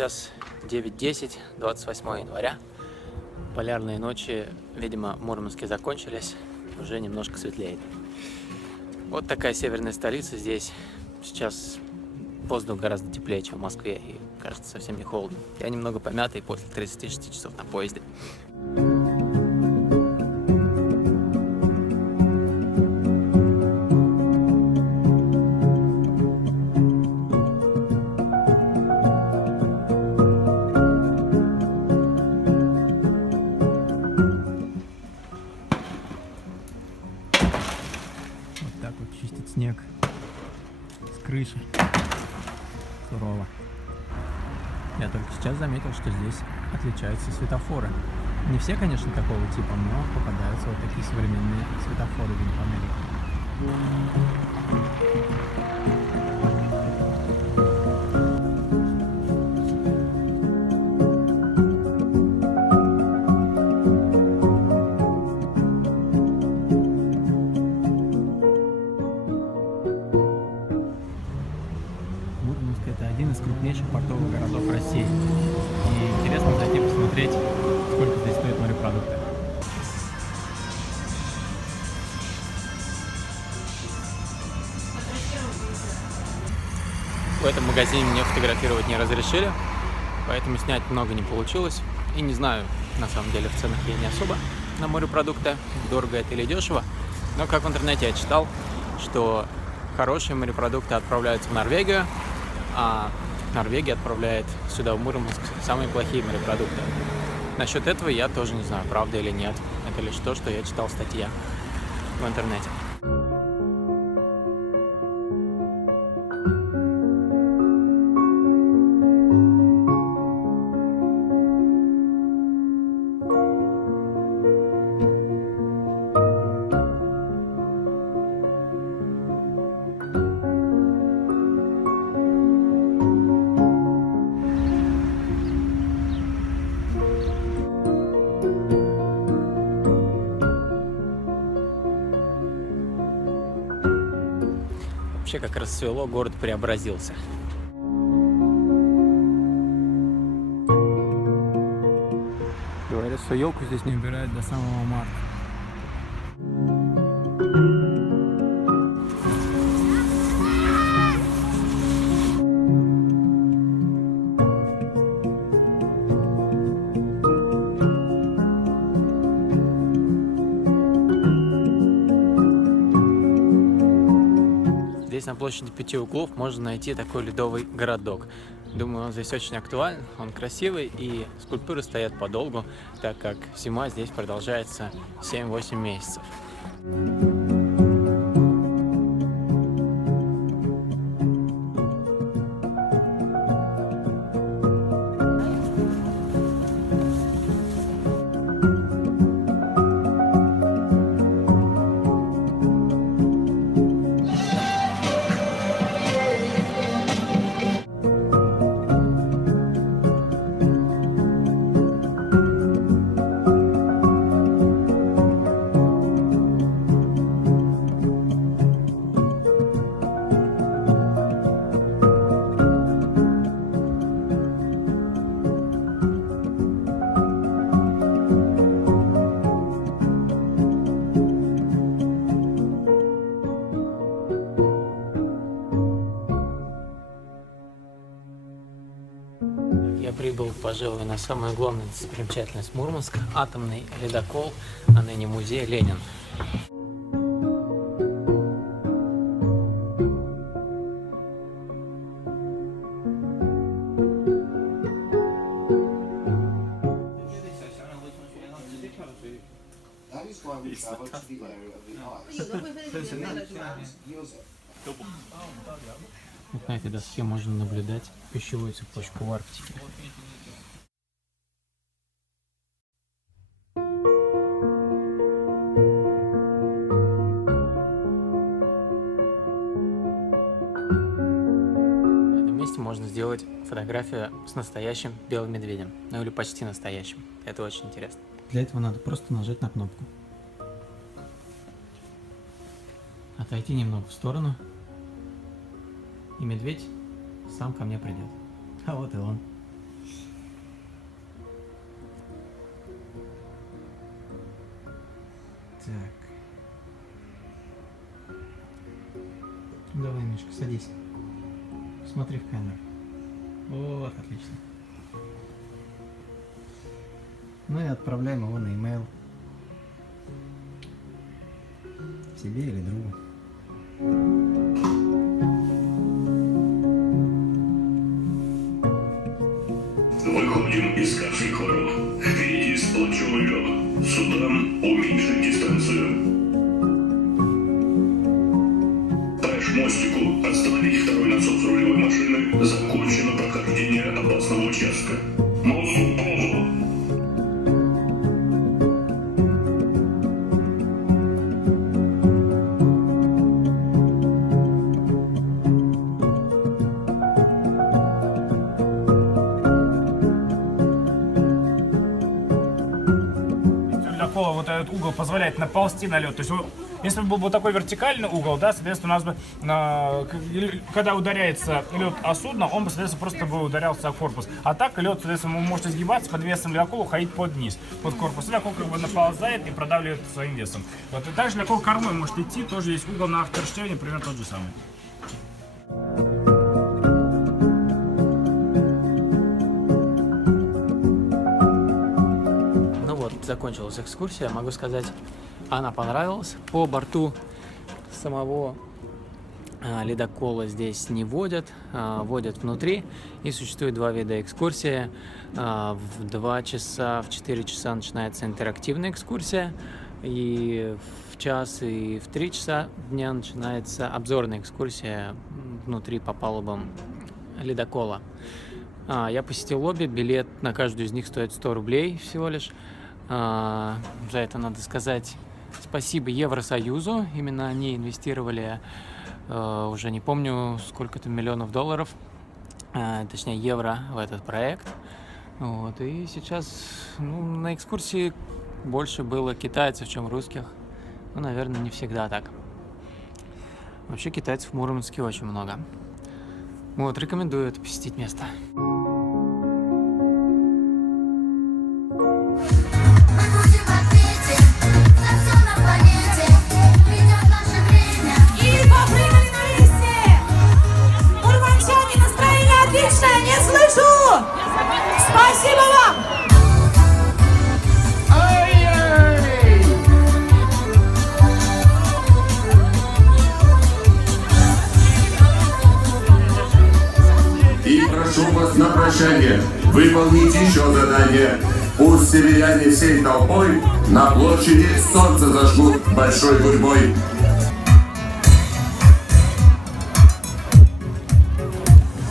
Сейчас 9:10, 28 января. Полярные ночи, видимо, в Мурманске закончились, уже немножко светлеет. Вот такая северная столица здесь. Сейчас воздух гораздо теплее, чем в Москве, и кажется совсем не холодно. Я немного помятый после 36 часов на поезде. Вот так вот чистит снег с крыши. Сурово. Я только сейчас заметил, что здесь отличаются светофоры. Не все, конечно, такого типа, но попадаются вот такие современные светофоры в инфопанели. Мурманск — это один из крупнейших портовых городов России. И интересно зайти посмотреть, сколько здесь стоят морепродукты. В этом магазине мне фотографировать не разрешили, поэтому снять много не получилось. И не знаю, на самом деле, в ценах я не особо на морепродукты, дорого это или дешево. Но как в интернете я читал, что хорошие морепродукты отправляются в Норвегию, а Норвегия отправляет сюда, в Мурманск, самые плохие морепродукты. Насчет этого я тоже не знаю, правда или нет. Это лишь то, что я читал в статье в интернете. Вообще, как рассвело, город преобразился. Говорят, что елку здесь не убирают до самого марта. Здесь на площади 5 углов можно найти такой ледовый городок. Думаю, он здесь очень актуален, он красивый, и скульптуры стоят подолгу, так как зима здесь продолжается 7-8 месяцев. Я прибыл, пожалуй, на самую главную достопримечательность Мурманска – атомный ледокол, а ныне музей Ленин. Вот на этой доске можно наблюдать пищевую цепочку в Арктике. На этом месте можно сделать фотографию с настоящим белым медведем, ну или почти настоящим. Это очень интересно. Для этого надо просто нажать на кнопку. Отойти немного в сторону, и медведь сам ко мне придет. А вот и он. Так. Давай, Мишка, садись. Смотри в камеру. Вот, отлично. Ну и отправляем его на e-mail. Себе или другу. Выходим из кафе Хоро. Впереди сплочевый лед. Судам уменьшить дистанцию. По мостику остановить второй насос рулевой машины. Закончено прохождение опасного участка. Мост полу. Вот этот угол позволяет наползти на лед. То есть, если бы был бы такой вертикальный угол, да, соответственно, у нас бы, когда ударяется лед о судно, он бы, соответственно, просто бы ударялся о корпус. А так лед, соответственно, вы можете сгибаться под весом ледокола, ходить под низ, под корпус. Ледокол как бы наползает и продавливает своим весом. Вот. И также ледокол кормой может идти, тоже есть угол на Ахтерштевне, примерно тот же самый. Закончилась экскурсия, могу сказать, она понравилась. По борту самого ледокола здесь не водят, водят внутри. И существует два вида экскурсии. В 2 часа, в 4 часа начинается интерактивная экскурсия. И в час и в 3 часа дня начинается обзорная экскурсия внутри по палубам ледокола. Я посетил обе, билет на каждую из них стоит 100 рублей всего лишь. За это надо сказать спасибо Евросоюзу. Именно они инвестировали уже не помню сколько-то миллионов долларов, точнее евро, в этот проект. Вот. И сейчас на экскурсии больше было китайцев, чем русских. Ну, наверное, не всегда так. Вообще китайцев в Мурманске очень много. Вот, рекомендую это посетить место. Не слышу! Спасибо вам! И прошу вас на прощание выполнить еще задание. Пусть северяне всей толпой на площади солнце зажгут большой гурьбой.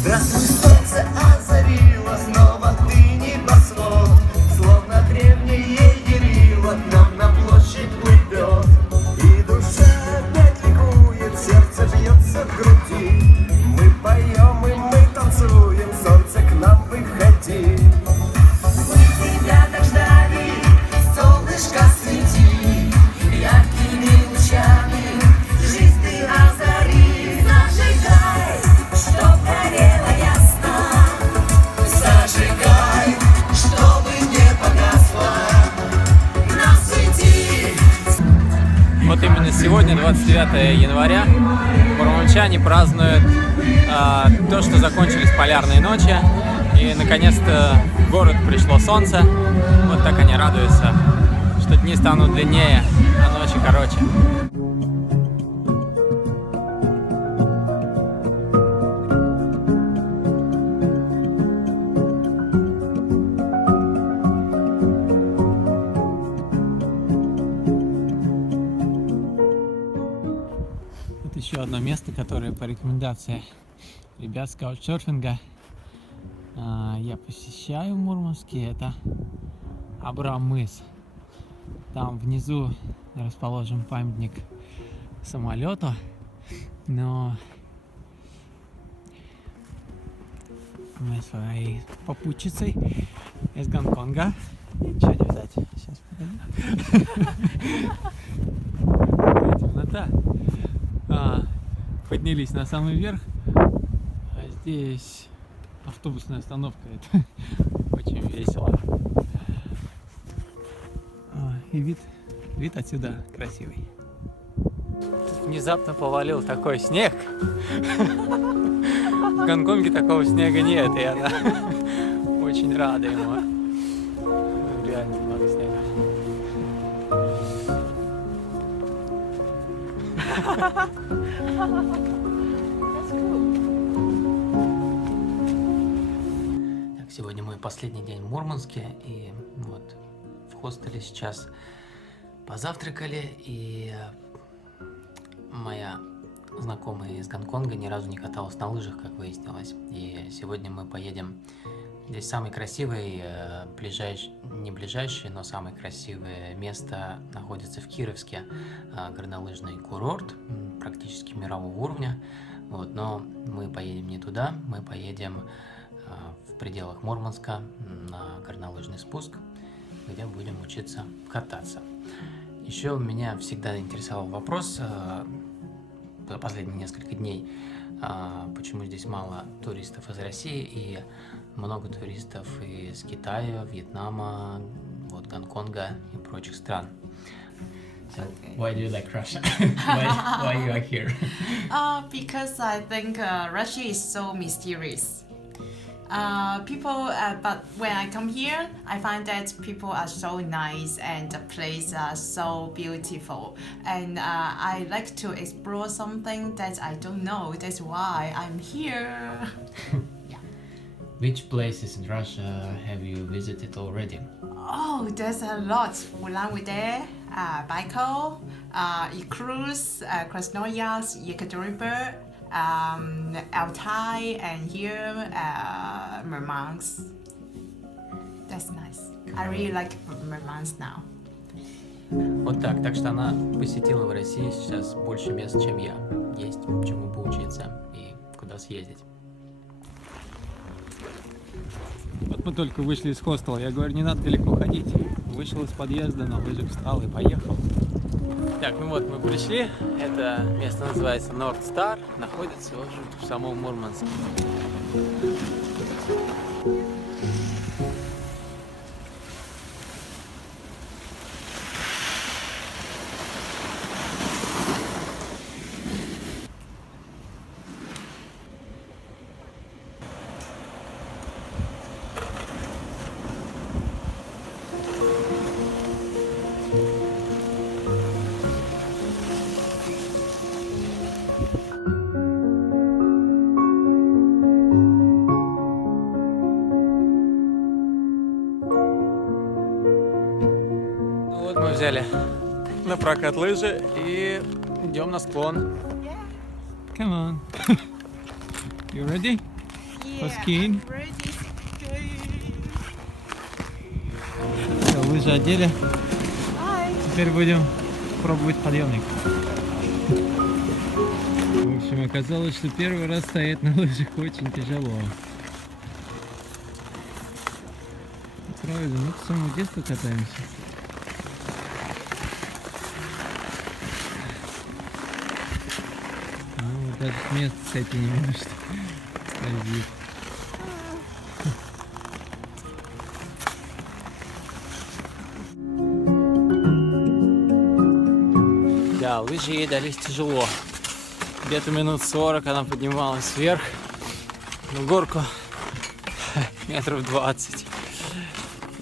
Здравствуй, солнце озарило, снова ты небосвод. Словно древнее ярило, к нам на площадь плывет. И душа опять ликует, сердце бьется в груди. Мы поем и мы танцуем, солнце к нам выходи. Мы тебя так ждали, солнышко свети, яркими лучами жизнь ты озари. Зажигай, чтоб горело ясно, зажигай, чтобы не погасло, нам свети. Вот именно сегодня, 29 января, мурманчане празднуют то, что закончились полярные ночи, и наконец-то в город пришло солнце. Вот так они радуются, что дни станут длиннее, а ночи короче. Это еще одно место, которое по рекомендации ребят с каучсерфинга я посещаю в Мурманске. Это Абраммыс. Там внизу расположен памятник самолету, но мы своей попутчицей из Гонконга. Ничего не видать. Сейчас покажу. Темнота. Поднялись на самый верх, а здесь автобусная остановка. Это очень весело. И вид Вид отсюда красивый. Внезапно повалил такой снег. В Гонконге такого снега нет, и она очень рада ему. Реально много снега. Так, сегодня мой последний день в Мурманске, и вот в хостеле сейчас позавтракали, и моя знакомая из Гонконга ни разу не каталась на лыжах, как выяснилось. И сегодня мы поедем. Здесь самый красивый, не ближайший, но самое красивое место находится в Кировске. Горнолыжный курорт, практически мирового уровня. Вот, но мы поедем не туда, мы поедем в пределах Мурманска на горнолыжный спуск, где будем учиться кататься. Еще меня всегда интересовал вопрос за последние несколько дней, почему здесь мало туристов из России и много туристов из Китая, Вьетнама, вот, Гонконга и прочих стран. So, why do you like Russia? why you are here? Because I think Russia is so mysterious. But when I come here, I find that people are so nice and the place are so beautiful. And I like to explore something that I don't know. That's why I'm here. Yeah. Which places in Russia have you visited already? Oh, there's a lot. Ulan-Ude, Baikal, Irkutsk, Krasnoyarsk, Yekaterinburg, Altai, and here Murmansk. That's nice. I really like Murmansk now. Вот так. Так что она посетила в России сейчас больше мест, чем я. Есть чему поучиться и куда съездить. Вот мы только вышли из хостела. Я говорю, не надо далеко ходить. Вышел из подъезда, на лыжах встал и поехал. Так, ну вот мы пришли. Это место называется North Star. Находится уже в самом Мурманске. Мы взяли на прокат лыжи и идем на склон. Come on. You ready? For skiing? Все, лыжи одели. Теперь будем пробовать подъемник. В общем, оказалось, что первый раз стоять на лыжах очень тяжело. Правильно, мы с самого детства катаемся. Даже с места сойти не видно, что скользит. Да, лыжи ей дались тяжело. Где-то минут 40 она поднималась вверх на горку метров 20.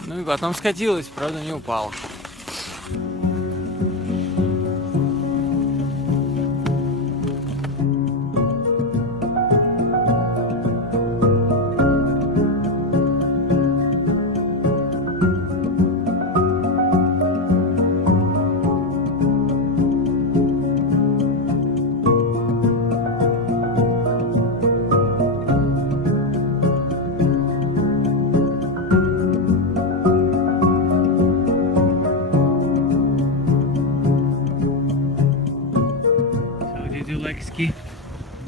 Ну и потом скатилась, правда не упала. Ski?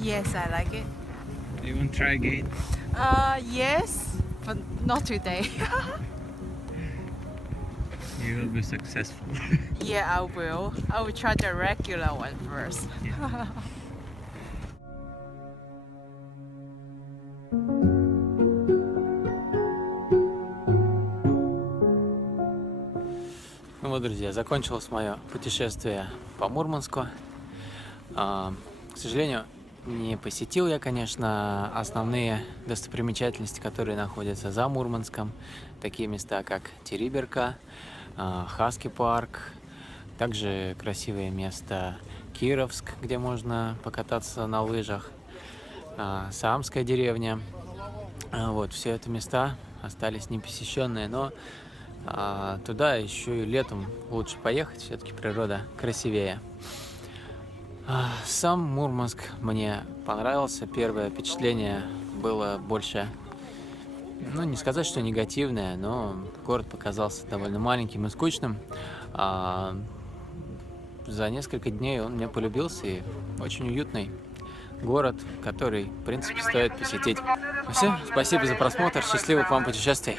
Yes, I like it. Do you want to try again? Yes, but not today. You will be successful. Yeah, I will. I will try the regular one first. Yeah. Вот друзья, закончилось мое путешествие по Мурманску. К сожалению, не посетил я, конечно, основные достопримечательности, которые находятся за Мурманском. Такие места, как Териберка, Хаски парк, также красивое место Кировск, где можно покататься на лыжах, Саамская деревня. Вот, все это места остались непосещенные, но туда еще и летом лучше поехать, все-таки природа красивее. Сам Мурманск мне понравился. Первое впечатление было больше, ну, не сказать, что негативное, но город показался довольно маленьким и скучным. За несколько дней он мне полюбился, и очень уютный город, который, в принципе, стоит посетить. Все, спасибо за просмотр, счастливых вам путешествий!